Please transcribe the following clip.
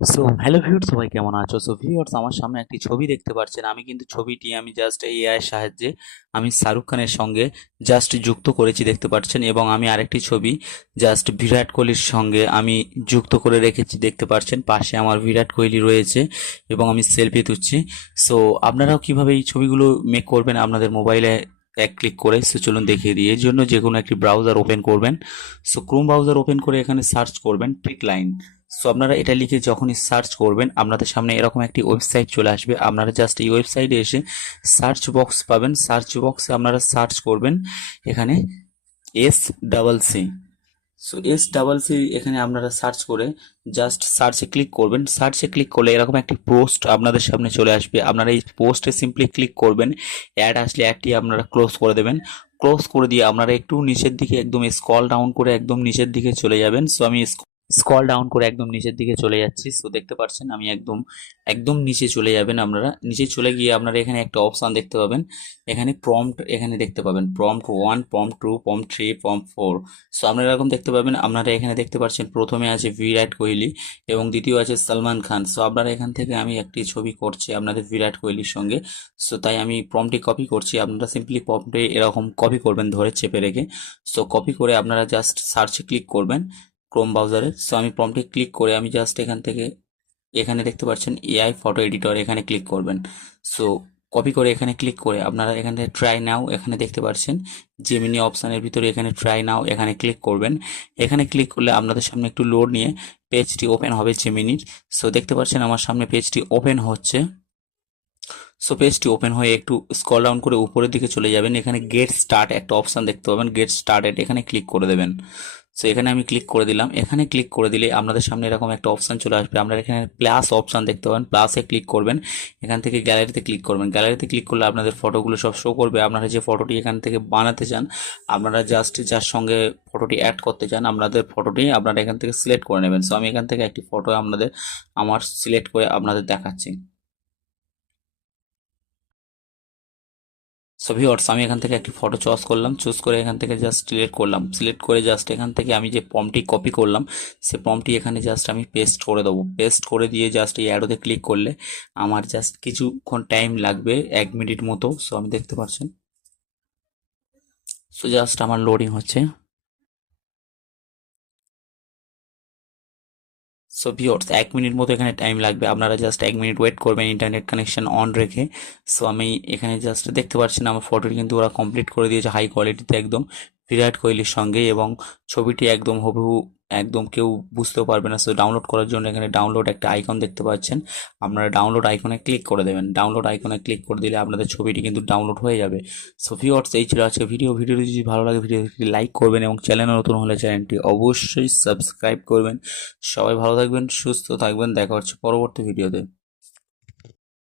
So hello viewers সবাই কেমন আছো? সো ভিউয়ার্স আমার সামনে একটি ছবি দেখতে পাচ্ছেন আমি কিন্তু ছবিটি, আমি জাস্ট এআই এর সাহায্যে আমি শাহরুখ খানের সঙ্গে জাস্ট যুক্ত করেছি দেখতে পাচ্ছেন এবং আমি আরেকটি ছবি জাস্ট বিরাট কোহলির সঙ্গে আমি যুক্ত করে রেখেছি দেখতে পাচ্ছেন পাশে আমার বিরাট কোহলি রয়েছে এবং আমি সেলফি তুলছি। সো আপনারাও কীভাবে এই ছবিগুলো মেক করবেন আপনাদের মোবাইলে এক ক্লিক করে? সো চলুন দেখিয়ে দিই। এর জন্য যে কোনো একটি ব্রাউজার ওপেন করবেন। সো ক্রোম ব্রাউজার ওপেন করে এখানে সার্চ করবেন ট্রিক লাইন সো আপনারা এটা লিখে যখনই সার্চ করবেন, আপনাদের সামনে এরকম একটি ওয়েবসাইট চলে আসবে। আপনারা জাস্ট এই ওয়েবসাইটে এসে সার্চ বক্স পাবেন। সার্চ বক্সে আপনারা সার্চ করবেন এখানে S double C so S double C এখানে আপনারা সার্চ করে জাস্ট সার্চে ক্লিক করবেন। সার্চে ক্লিক করলে এরকম একটি পোস্ট আপনাদের সামনে চলে আসবে। আপনারা এই পোস্টে সিম্পলি ক্লিক করবেন। অ্যাড আসলে অ্যাডটি আপনারা ক্লোজ করে দেবেন। ক্লোজ করে দিয়ে আপনারা একটু নিচের দিকে একদম স্ক্রল ডাউন করে একদম নিচের দিকে চলে যাবেন। সো আমি স্ক্রল ডাউন করে একদম নিচের দিকে চলে যাচ্ছি। সো দেখতে পাচ্ছেন আমি একদম একদম নিচে চলে যাবেন আপনারা। নিচে চলে গিয়ে আপনারা এখানে একটা অপশান দেখতে পাবেন। এখানে প্রম্পট এখানে দেখতে পাবেন। Prompt one prompt two prompt three prompt four so আপনারা এরকম দেখতে পাবেন। আপনারা এখানে দেখতে পাচ্ছেন প্রথমে আছে বিরাট কোহলি এবং দ্বিতীয় আছে সালমান খান সো আপনারা এখান থেকে আমি একটি ছবি করছি আপনাদের বিরাট কোহলির সঙ্গে। সো তাই আমি প্রম্পটি কপি করছি। আপনারা সিম্পলি প্রম্পটে এরকম কপি করবেন, ধরে চেপে রেখে। সো কপি করে আপনারা জাস্ট সার্চে ক্লিক করবেন। ক্রোম ব্রাউজারে সো আমি প্রম্পটে ক্লিক করে আমি জাস্ট এখান থেকে, এখানে দেখতে পাচ্ছেন এআই ফটো এডিটর এখানে ক্লিক করবেন। সো কপি করে এখানে ক্লিক করে আপনারা এখানে ট্রাই নাও এখানে দেখতে পাচ্ছেন। জেমিনি অপশানের ভিতরে এখানে ট্রাই নাও এখানে ক্লিক করবেন। এখানে ক্লিক করলে আপনাদের সামনে একটু লোড নিয়ে পেজটি ওপেন হবে জেমিনির সো দেখতে পাচ্ছেন আমার সামনে পেজটি ওপেন হচ্ছে। সো পেজটি ওপেন হয়ে একটু স্ক্রল ডাউন করে উপরের দিকে চলে যাবেন। এখানে গেট স্টার্ট একটা অপশান দেখতে পাবেন। গেট স্টার্টেড এখানে ক্লিক করে দেবেন। সো এখানে আমি ক্লিক করে দিলাম। এখানে ক্লিক করে দিলে আপনাদের সামনে এরকম একটা অপশান চলে আসবে। আপনারা এখানে প্লাস অপশান দেখতে পাবেন। প্লাসে ক্লিক করবেন। এখান থেকে গ্যালারিতে ক্লিক করবেন। গ্যালারিতে ক্লিক করলে আপনাদের ফটোগুলো সব শো করবে। আপনারা যে ফটোটি এখান থেকে বানাতে চান, আপনারা জাস্ট যার সঙ্গে ফটোটি অ্যাড করতে চান, আপনাদের ফটোটি আপনারা এখান থেকে সিলেক্ট করে নেবেন। সো আমি এখান থেকে একটি ফটো আপনাদের, আমার সিলেক্ট করে আপনাদের দেখাচ্ছি। সো ভিওর্স আমি এখান থেকে একটি ফটো চয়েস করলাম। চুজ করে এখান থেকে জাস্ট সিলেক্ট করলাম। সিলেক্ট করে জাস্ট এখান থেকে আমি যে ফর্মটি কপি করলাম সে ফর্মটি এখানে জাস্ট আমি পেস্ট করে দেবো। পেস্ট করে দিয়ে জাস্ট এই অ্যাডোতে ক্লিক করলে আমার জাস্ট কিছুক্ষণ টাইম লাগবে, এক মিনিট মতো। সো আমি দেখতে পাচ্ছেন। সো জাস্ট আমার লোডিং হচ্ছে। সো ভিওর্স এক মিনিট মতো এখানে টাইম লাগবে। আপনারা জাস্ট এক মিনিট ওয়েট করবেন ইন্টারনেট কানেকশন অন রেখে। সো আমি এখানে জাস্ট দেখতে পাচ্ছেন আমার ফটোটি কিন্তু ওরা কমপ্লিট করে দিয়েছে হাই কোয়ালিটিতে একদম। বিরাট কোহলির সঙ্গে এবং ছবিটি একদম হুবহু একদম কেউ বুঝতেও পারবে না। সো ডাউনলোড করার জন্য এখানে ডাউনলোড একটা আইকন দেখতে পাচ্ছেন। আপনারা ডাউনলোড আইকনে ক্লিক করে দেবেন। ডাউনলোড আইকনে ক্লিক করে দিলে আপনাদের ছবিটি কিন্তু ডাউনলোড হয়ে যাবে। সো ভিওর্স এই ছিল আজকে ভিডিও ভিডিও যদি ভালো লাগে ভিডিওটি লাইক করবেন এবং চ্যানেল নতুন হলে চ্যানেলটি অবশ্যই সাবস্ক্রাইব করবেন। সবাই ভালো থাকবেন, সুস্থ থাকবেন। দেখা হচ্ছে পরবর্তী ভিডিওতে